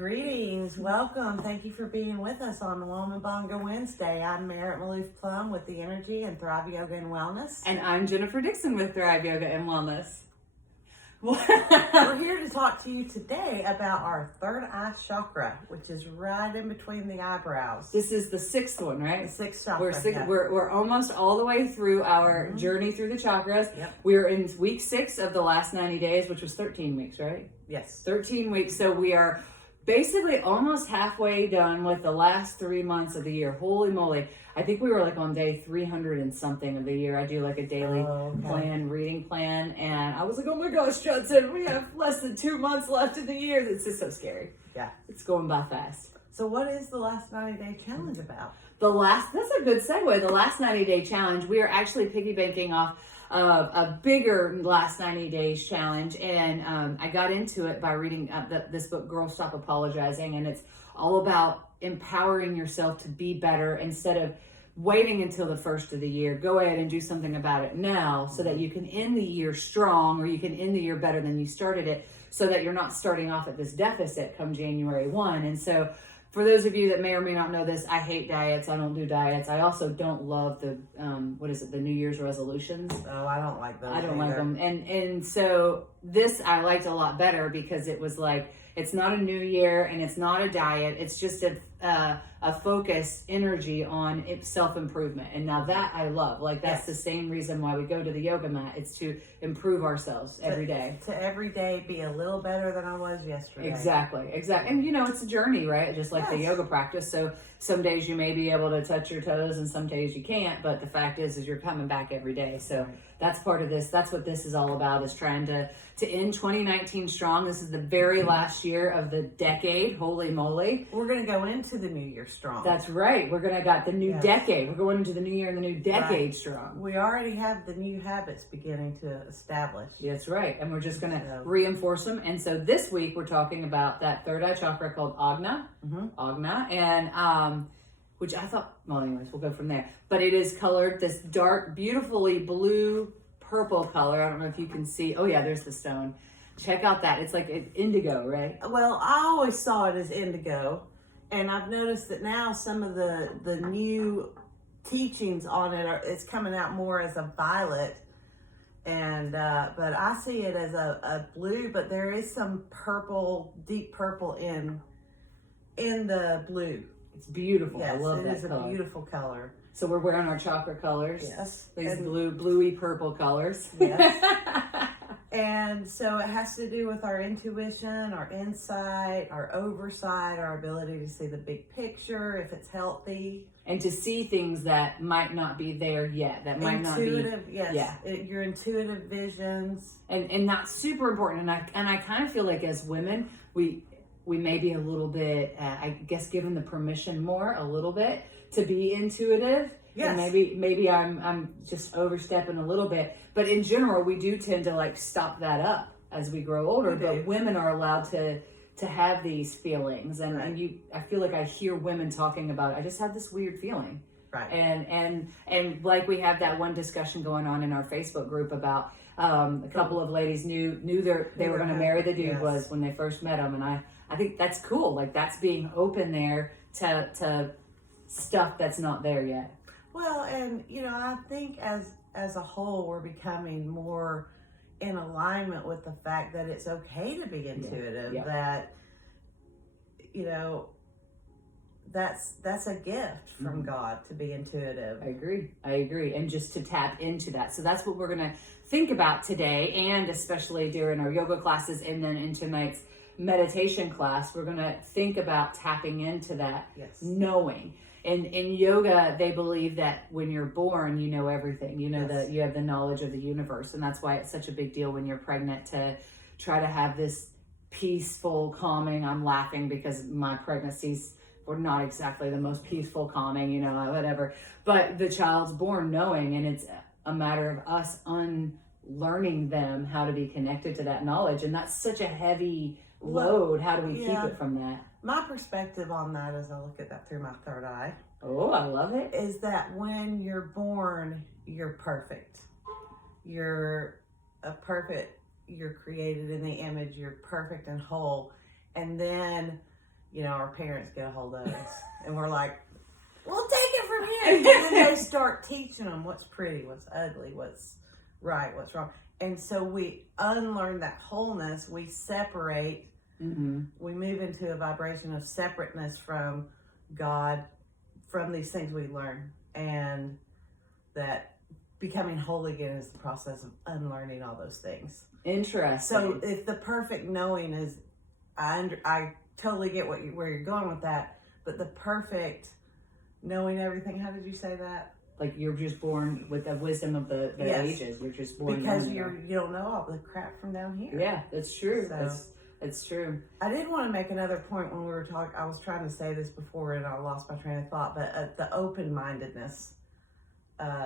Greetings, welcome. Thank you for being with us on Woman Bongo Wednesday. I'm Merritt Maloof Plumb with the Energy and Thrive Yoga and Wellness. And I'm Jennifer Dixon with Thrive Yoga and Wellness. We're here to talk to you today about our third eye chakra, which is right in between the eyebrows. This is the sixth one, right? The sixth chakra. We're almost all the way through our journey through the chakras. Yep. We're in week 6 of the last 90 days, which was 13 weeks, right? Yes. 13 weeks. So we are basically almost halfway done with the last 3 months of the year. Holy moly. I think we were like on day 300 and something of the year. I do like a daily reading plan. And I was like, oh my gosh, Johnson, we have less than 2 months left of the year. It's just so scary. Yeah. It's going by fast. So what is the last 90-day challenge about? That's a good segue. The last 90-day challenge, we are actually piggybanking off a bigger last 90 days challenge. And I got into it by reading this book, Girl Stop Apologizing. And it's all about empowering yourself to be better instead of waiting until the first of the year. Go ahead and do something about it now so that you can end the year strong, or you can end the year better than you started it, so that you're not starting off at this deficit come January 1. And so for those of you that may or may not know this, I hate diets. I don't do diets. I also don't love the, the New Year's resolutions. Oh, I don't like those. I don't either. like them. And so this I liked a lot better because it was like, it's not a new year and it's not a diet. It's just a focused energy on self-improvement. And now that I love, like that's the same reason why we go to the yoga mat. It's to improve ourselves every day. To every day be a little better than I was yesterday. Exactly. And it's a journey, right? Just like the yoga practice. So some days you may be able to touch your toes and some days you can't, but the fact is you're coming back every day. So that's part of this. That's what this is all about, is trying to end 2019 strong. This is the very last year of the decade. Holy moly. We're going to go into the new year strong. That's right. We're going to got the new decade. We're going into the new year and the new decade strong. We already have the new habits beginning to establish. That's right. And we're just going to reinforce them. And so this week we're talking about that third eye chakra called Ajna. Ajna. And which I thought, well, anyways, we'll go from there. But it is colored this dark, beautifully blue, purple color. I don't know if you can see. Oh yeah, there's the stone. Check out that. It's like indigo, right? Well, I always saw it as indigo. And I've noticed that now some of the new teachings on it it's coming out more as a violet. And but I see it as a blue, but there is some purple, deep purple in the blue. It's beautiful. Yes, I love that color. It is a beautiful color. So we're wearing our chakra colors. Yes. These bluey purple colors. Yes. And so it has to do with our intuition, our insight, our oversight, our ability to see the big picture, if it's healthy. And to see things that might not be there yet, that might not be. Intuitive, yes. Yeah. Your intuitive visions. And that's super important. And I kind of feel like as women, we may be a little bit, I guess, given the permission more a little bit to be intuitive. Yes. And maybe I'm just overstepping a little bit, but in general, we do tend to like stop that up as we grow older. But women are allowed to have these feelings, and I feel like I hear women talking about, I just have this weird feeling. Right. And like we have that one discussion going on in our Facebook group about a couple of ladies knew they were going to marry the dude was when they first met him, and I think that's cool. Like that's being open there to stuff that's not there yet. Well, and I think as a whole, we're becoming more in alignment with the fact that it's okay to be intuitive. That that's a gift from God to be intuitive. I agree, and just to tap into that. So that's what we're going to think about today, and especially during our yoga classes, and then in tonight's meditation class, we're going to think about tapping into that knowing. And in yoga, they believe that when you're born, you know everything. You know that you have the knowledge of the universe. And that's why it's such a big deal when you're pregnant to try to have this peaceful, calming. I'm laughing because my pregnancies were not exactly the most peaceful, calming, whatever. But the child's born knowing, and it's a matter of us unlearning them how to be connected to that knowledge. And that's such a heavy load. How do we keep it from that? My perspective on that, as I look at that through my third eye, oh, I love it, is that when you're born, you're perfect. You're created in the image, you're perfect and whole. And then our parents get a hold of us and we're like, we'll take it from here. And then they start teaching them what's pretty, what's ugly, what's right, what's wrong. And so we unlearn that wholeness. We separate. We move into a vibration of separateness from God, from these things we learn. And that becoming whole again is the process of unlearning all those things. Interesting. So if the perfect knowing is, I totally get where you're going with that, but the perfect knowing everything, how did you say that? Like you're just born with the wisdom of the ages. You're just born because you don't know all the crap from down here. Yeah, that's true. So, that's true. I did want to make another point when we were talking. I was trying to say this before and I lost my train of thought, but the open-mindedness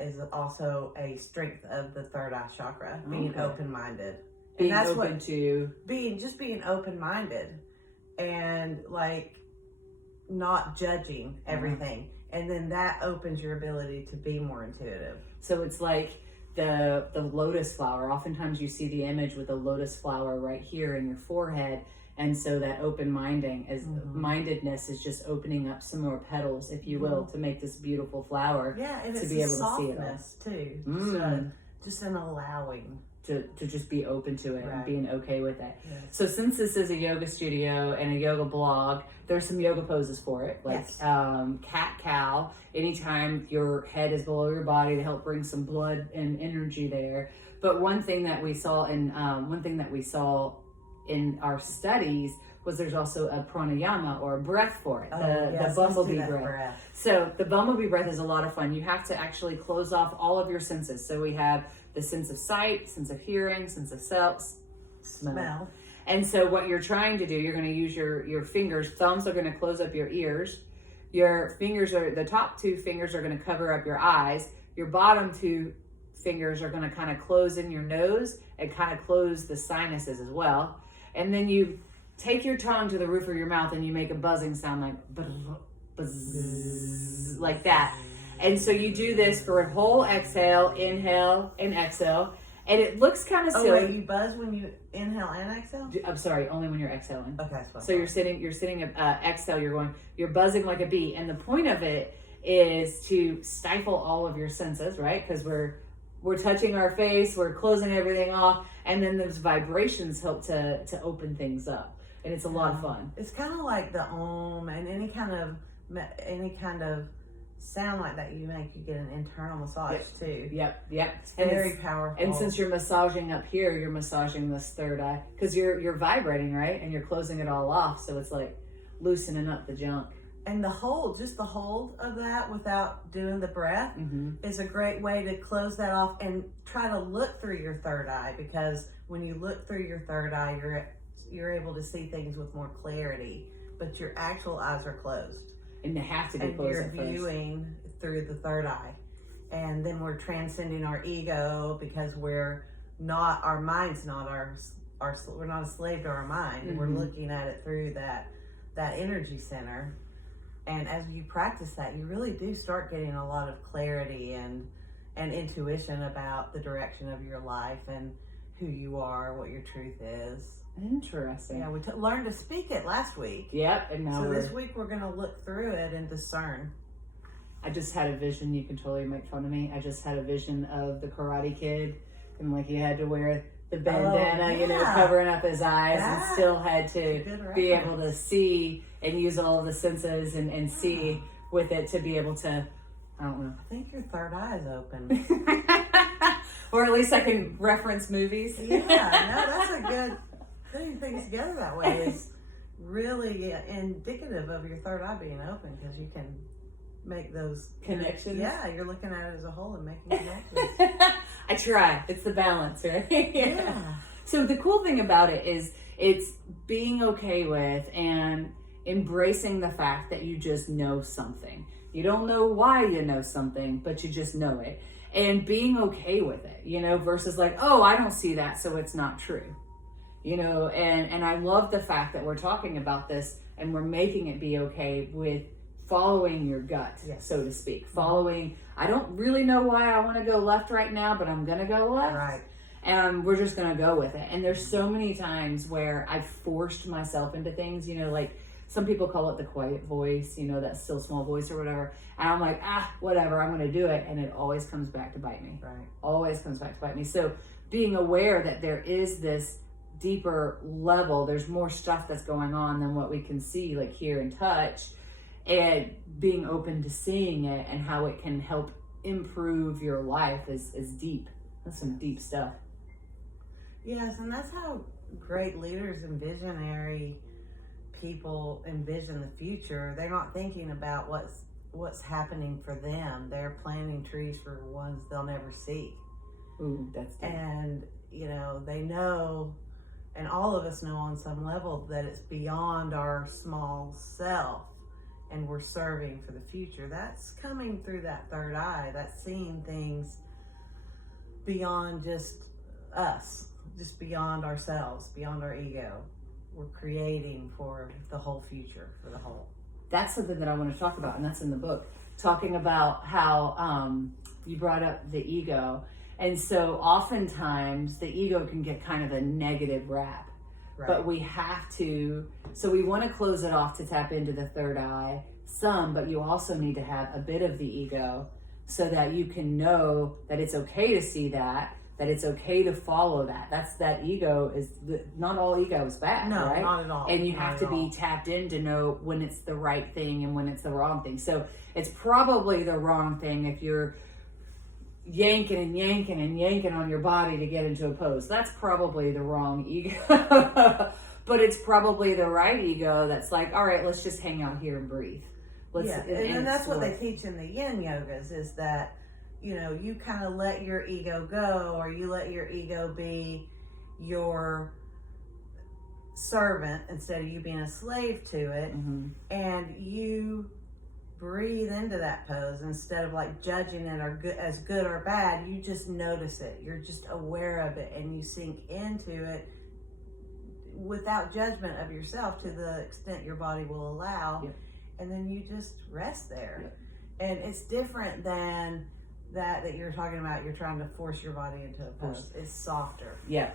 is also a strength of the third eye chakra, being open-minded. Being and that's open to being open-minded and like not judging everything. And then that opens your ability to be more intuitive. So it's like the lotus flower. Oftentimes you see the image with the lotus flower right here in your forehead. And so that mindedness is just opening up some more petals, if you will, to make this beautiful flower. Yeah, and to it's be able softness to see it too. So just an allowing. To just be open to it and being okay with it. Yes. So since this is a yoga studio and a yoga blog, there's some yoga poses for it, like cat-cow. Anytime your head is below your body to help bring some blood and energy there. But one thing that we saw in our studies was there's also a pranayama or a breath for it, the bumblebee breath. So the bumblebee breath is a lot of fun. You have to actually close off all of your senses. So we have the sense of sight, sense of hearing, sense of smell. And so what you're trying to do, you're going to use your fingers. Thumbs are going to close up your ears. The top two fingers are going to cover up your eyes. Your bottom two fingers are going to kind of close in your nose and kind of close the sinuses as well. And then you take your tongue to the roof of your mouth and you make a buzzing sound like buzz, like that. And so you do this for a whole exhale, inhale, and exhale. And it looks kind of silly. Oh, wait, you buzz when you inhale and exhale? I'm sorry, only when you're exhaling. Okay, that's fine. So you're sitting, exhale, you're buzzing like a bee. And the point of it is to stifle all of your senses, right? Because we're touching our face, we're closing everything off. And then those vibrations help to open things up. And it's a lot of fun. It's kind of like the Om and any kind of sound like that you make, you get an internal massage too. Yep. It's very powerful. And since you're massaging up here, you're massaging this third eye because you're vibrating, right? And you're closing it all off. So it's like loosening up the junk. And the hold of that without doing the breath is a great way to close that off and try to look through your third eye, because when you look through your third eye, you're able to see things with more clarity, but your actual eyes are closed. And they have to be closed. And you're viewing through the third eye. And then we're transcending our ego because our mind's not we're not a slave to our mind. We're looking at it through that energy center. And as you practice that, you really do start getting a lot of clarity and intuition about the direction of your life and who you are, what your truth is. Interesting. Yeah, we learned to speak it last week. Yep, and now this week we're going to look through it and discern. I just had a vision. You can totally make fun of me. I just had a vision of the Karate Kid, and like he had to wear the bandana, covering up his eyes, and still had to be able to see and use all of the senses and see with it to be able to. I don't know. I think your third eye is open. Or at least I can reference movies. Yeah, no, that's a good. Putting things together that way is really indicative of your third eye being open, because you can make those connections. Yeah, you're looking at it as a whole and making connections. I try. It's the balance, right? Yeah. So the cool thing about it is it's being okay with and embracing the fact that you just know something. You don't know why you know something, but you just know it. And being okay with it, versus like, oh, I don't see that, so it's not true. And I love the fact that we're talking about this and we're making it be okay with following your gut, so to speak. Following, I don't really know why I want to go left right now, but I'm going to go left. Right. And we're just going to go with it. And there's so many times where I've forced myself into things, like some people call it the quiet voice, you know, that still small voice or whatever. And I'm like, whatever, I'm going to do it. And it always comes back to bite me. Right. Always comes back to bite me. So being aware that there is this deeper level, there's more stuff that's going on than what we can see, like hear and touch, and being open to seeing it and how it can help improve your life is deep. That's some deep stuff. Yes, and that's how great leaders and visionary people envision the future. They're not thinking about what's happening for them. They're planting trees for ones they'll never see. Ooh, that's deep. And, you know, they know, and all of us know on some level, that it's beyond our small self, and we're serving for the future. That's coming through that third eye. That's seeing things beyond just us, just beyond ourselves, beyond our ego. We're creating for the whole future, for the whole. That's something that I want to talk about, and that's in the book, talking about how you brought up the ego. And so oftentimes the ego can get kind of a negative rap. Right. But we have to, so we want to close it off to tap into the third eye some, but you also need to have a bit of the ego so that you can know that it's okay to see that it's okay to follow that. That ego is, not all ego is bad, no, right? Not at all. And you have to be tapped in to know when it's the right thing and when it's the wrong thing. So it's probably the wrong thing if you're yanking and yanking and yanking on your body to get into a pose. That's probably the wrong ego. But it's probably the right ego that's like, all right, let's just hang out here and breathe. And that's what they teach in the yin yogas, is that, you know, you kind of let your ego go, or you let your ego be your servant instead of you being a slave to it. Mm-hmm. And you breathe into that pose instead of like judging it as good or bad. You just notice it. You're just aware of it, and you sink into it without judgment of yourself to the extent your body will allow. Yep. And then you just rest there. Yep. And it's different than that you're talking about. You're trying to force your body into a pose. It's softer. Yeah,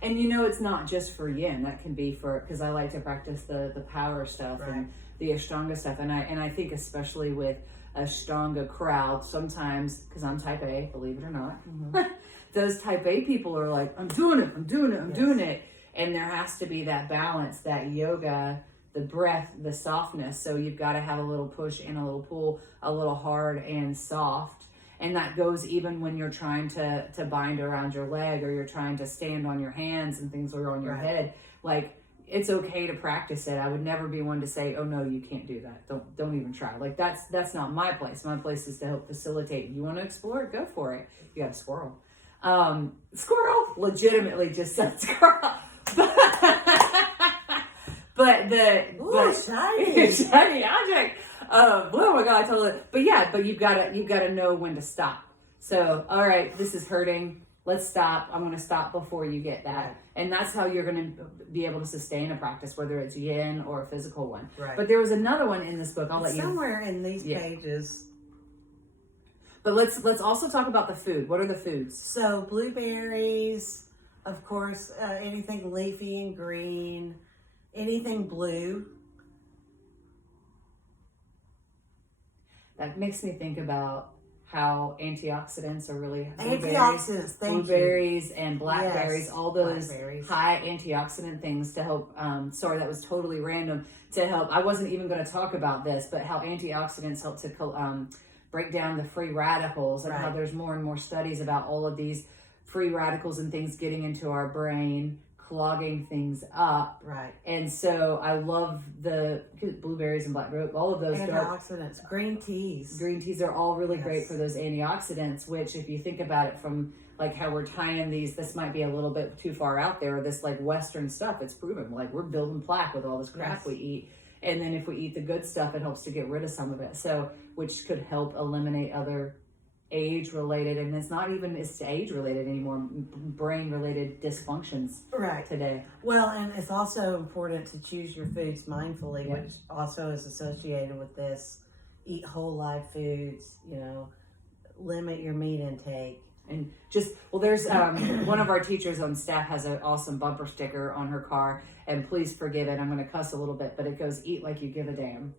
and you know, it's not just for yin. That can be for, because I like to practice the power stuff, right, and the Ashtanga stuff, and I think especially with Ashtanga crowd, sometimes, because I'm type A, believe it or not, mm-hmm. those type A people are like, I'm doing it, doing it, and there has to be that balance, that yoga, the breath, the softness. So you've got to have a little push and a little pull, a little hard and soft. And that goes even when you're trying to bind around your leg, or you're trying to stand on your hands and things are on your head. Like, it's okay to practice it. I would never be one to say, oh no, you can't do that. Don't even try. Like, that's not my place. My place is to help facilitate. You want to explore it? Go for it. You got a squirrel. Squirrel legitimately just said squirrel. Shiny object. Oh my God, totally. But you've got to know when to stop. So, all right, this is hurting. Let's stop. I'm going to stop before you get that. Right. And that's how you're going to be able to sustain a practice, whether it's yin or a physical one. Right. But there was another one in this book. I'll let you. Somewhere in these pages. But let's also talk about the food. What are the foods? So blueberries, of course, anything leafy and green, anything blue. That makes me think about how antioxidants are really blueberries and blackberries, all those high antioxidant things to help. Sorry, that was totally random. To help, I wasn't even going to talk about this, but how antioxidants help to break down the free radicals, and how there's more and more studies about all of these free radicals and things getting into our brain, clogging things up. Right. And so I love the blueberries and blackberries, all of those antioxidants. Green teas are all really great for those antioxidants, which, if you think about it from like how we're tying these, this might be a little bit too far out there, this like Western stuff, it's proven. Like, we're building plaque with all this crap we eat. And then if we eat the good stuff, it helps to get rid of some of it. So, which could help eliminate other age-related, and it's not even age-related anymore, brain-related dysfunctions today. Well, and it's also important to choose your foods mindfully, which also is associated with this. Eat whole live foods, limit your meat intake. And just, well, there's one of our teachers on staff has an awesome bumper sticker on her car, and please forgive it, I'm going to cuss a little bit, but it goes, eat like you give a damn.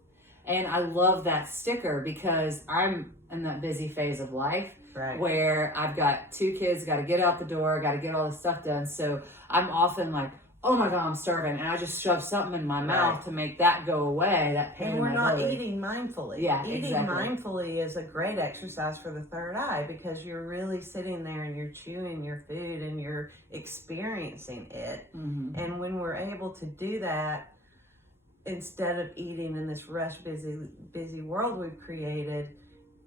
And I love that sticker because I'm in that busy phase of life where I've got 2 kids, got to get out the door, got to get all this stuff done. So I'm often like, oh my God, I'm starving. And I just shove something in my mouth to make that go away. That pain and we're in my not belly. eating mindfully. Yeah, eating exactly. mindfully is a great exercise for the third eye because you're really sitting there and you're chewing your food and you're experiencing it. Mm-hmm. And when we're able to do that, instead of eating in this rush, busy world we've created,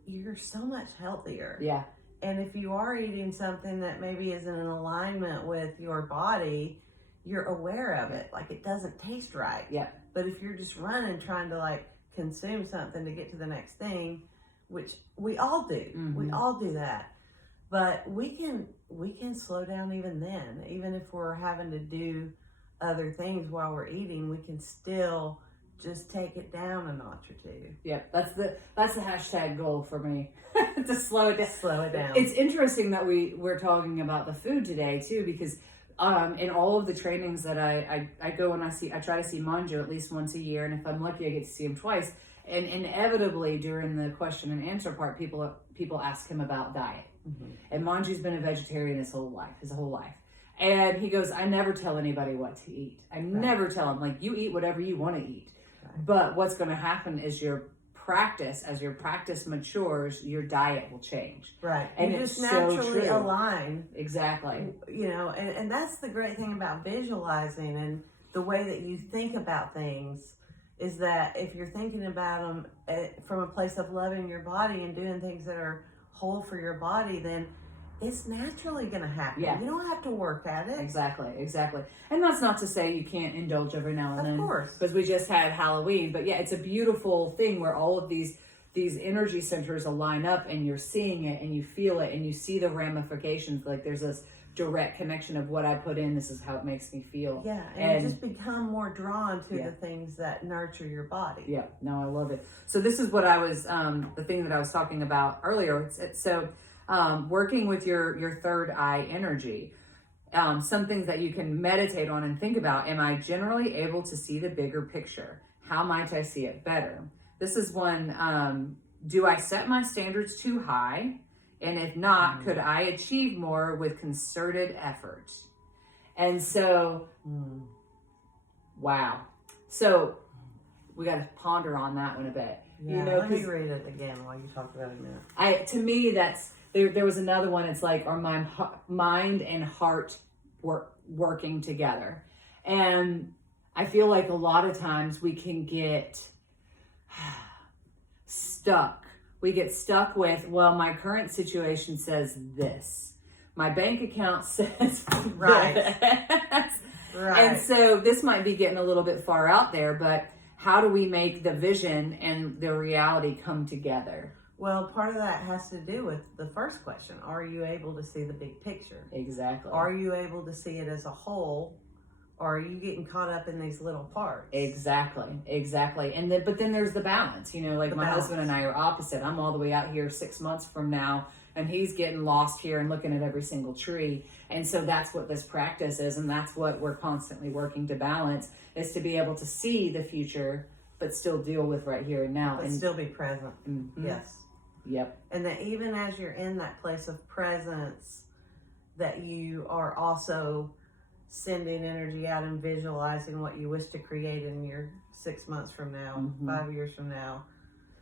you're so much healthier. Yeah. And if you are eating something that maybe isn't in alignment with your body, you're aware of it. Like it doesn't taste right. Yeah. But if you're just running, trying to like consume something to get to the next thing, which we all do. Mm-hmm. We all do that. But we can slow down even then. Even if we're having to do other things while we're eating, we can still just take it down a notch or 2. Yeah, that's the hashtag goal for me to slow it down. Slow it down. It's interesting that we're talking about the food today too, because in all of the trainings that I go and I try to see Manju at least once a year, and if I'm lucky I get to see him twice. And inevitably during the question and answer part, people ask him about diet. Mm-hmm. And Manju's been a vegetarian his whole life. And he goes, I never tell anybody what to eat. I never tell them, like, you eat whatever you want to eat. Right. But what's going to happen is as your practice matures, your diet will change. Right. And you it's just naturally so align. Exactly. You know, and that's the great thing about visualizing and the way that you think about things is that if you're thinking about them from a place of loving your body and doing things that are whole for your body, then it's naturally going to happen. Yeah. You don't have to work at it. Exactly. And that's not to say you can't indulge every now and then. Of course. Because we just had Halloween. But yeah, it's a beautiful thing where all of these energy centers align up and you're seeing it and you feel it and you see the ramifications. Like there's this direct connection of what I put in, this is how it makes me feel. Yeah, and you just become more drawn to the things that nurture your body. Yeah, no, I love it. So this is what I was, the thing that I was talking about earlier. Working with your third eye energy, some things that you can meditate on and think about. Am I generally able to see the bigger picture? How might I see it better? This is one, do I set my standards too high? And if not, could I achieve more with concerted effort? And so, wow. So we got to ponder on that one a bit. Yeah, you know, let me read it again while you talk about it now. To me, that's there was another one. It's like, are my mind and heart working together? And I feel like a lot of times we can get stuck. We get stuck with, well, my current situation says this. My bank account says right. this. Right. And so this might be getting a little bit far out there, but how do we make the vision and the reality come together? Well, part of that has to do with the first question. Are you able to see the big picture? Exactly. Are you able to see it as a whole? Or are you getting caught up in these little parts? Exactly. And but then there's the balance, you know, like my husband and I are opposite. I'm all the way out here 6 months from now, and he's getting lost here and looking at every single tree. And so that's what this practice is. And that's what we're constantly working to balance, is to be able to see the future, but still deal with right here and now. And still be present. Mm-hmm. Yes. Yep. And that even as you're in that place of presence, that you are also sending energy out and visualizing what you wish to create in your 6 months from now, 5 years from now.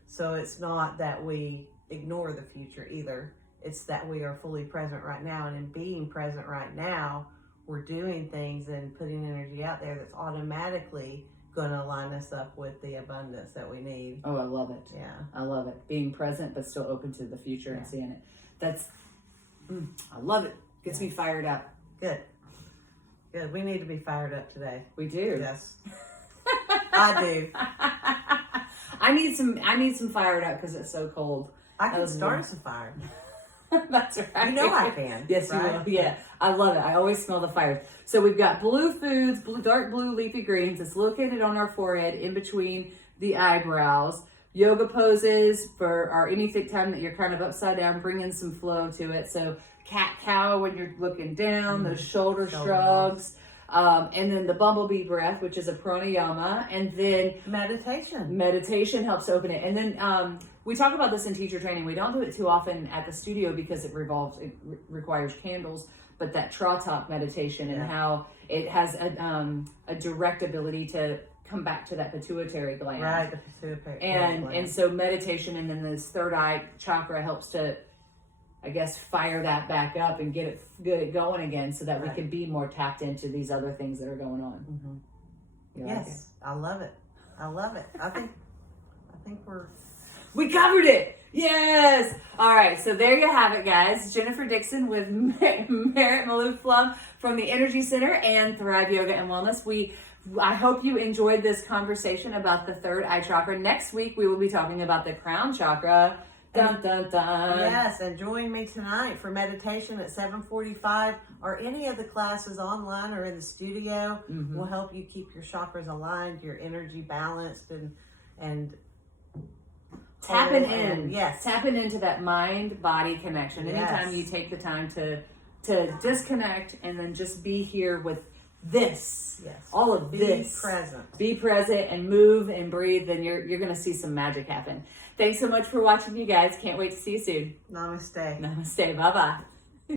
So it's not that we ignore the future either. It's that we are fully present right now. And in being present right now, we're doing things and putting energy out there that's automatically going to line us up with the abundance that we need. Oh, I love it. Yeah. I love it. Being present, but still open to the future and seeing it. I love it. Gets me fired up. Good. We need to be fired up today. We do. Yes. I do. I need some fired up because it's so cold. I can start some fire. That's right. You know I can. Yes, right? You will. Yeah. I love it. I always smell the fires. So we've got blue foods, dark blue leafy greens. It's located on our forehead in between the eyebrows. yoga poses or anything time that you're kind of upside down, bring in some flow to it. So cat-cow when you're looking down, those shoulder shrugs. And then the bumblebee breath, which is a pranayama, and then meditation helps open it. And then we talk about this in teacher training. We don't do it too often at the studio because it requires candles, but that Tratak meditation and how it has a direct ability to come back to that pituitary gland. Right, the pituitary gland. And so meditation and then this third eye chakra helps to, I guess, fire that back up and get it going again so that we can be more tapped into these other things that are going on. Yes, I love it. I love it. I think we covered it. Yes. All right. So there you have it, guys. Jennifer Dixon with Merritt Maloof Plumb from the Energy Center and Thrive Yoga and Wellness. I hope you enjoyed this conversation about the third eye chakra. Next week, we will be talking about the crown chakra. Dun, dun, dun. Yes, and join me tonight for meditation at 7:45 or any of the classes online or in the studio. Will help you keep your chakras aligned, your energy balanced, and tapping in. Yes, tapping into that mind-body connection. Anytime you take the time to disconnect and then just be here with this, all of this. Be present and move and breathe, then you're going to see some magic happen. Thanks so much for watching, you guys. Can't wait to see you soon. Namaste. Namaste. Bye-bye.